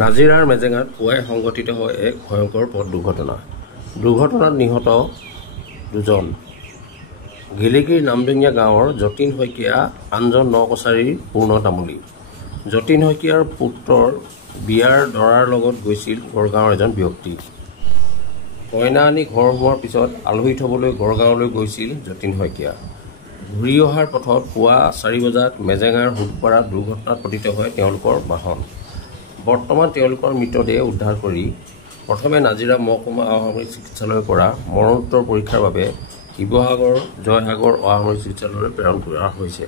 নাজিৰাৰ মেজেঙাত পুৱাই সংঘটিত হয় এক ভয়ংকৰ পথ দুৰ্ঘটনা। দুৰ্ঘটনাত নিহত দুজন। গেলেকীৰ নামডঙীয়া গাঁৱৰ যতীন শইকীয়া, আনজন নকছাৰীৰ পূৰ্ণ তামুলী। যতীন শইকীয়াৰ পুত্ৰৰ বিয়াৰ দৰাৰ লগত গৈছিল গড়গাঁৱৰ এজন ব্যক্তি। কইনা আনি ঘৰ সোমোৱাৰ পিছত আলহী থবলৈ গড়গাঁৱলৈ গৈছিল যতীন শইকীয়া। ঘূৰি অহাৰ পথত পুৱা 4 বজাত মেজেঙাৰ হুদপাৰাত দুৰ্ঘটনাত পতিত হয় তেওঁলোকৰ বাহন। বৰ্তমান তেওঁলোকৰ মৃতদেহ উদ্ধাৰ কৰি প্ৰথমে নাজিৰা মহকুমা অসামৰিক চিকিৎসালয়ৰ পৰা মৰণোত্তৰ পৰীক্ষাৰ বাবে শিৱসাগৰ জয়সাগৰ অসামৰিক চিকিৎসালয়লৈ প্ৰেৰণ কৰা হৈছে।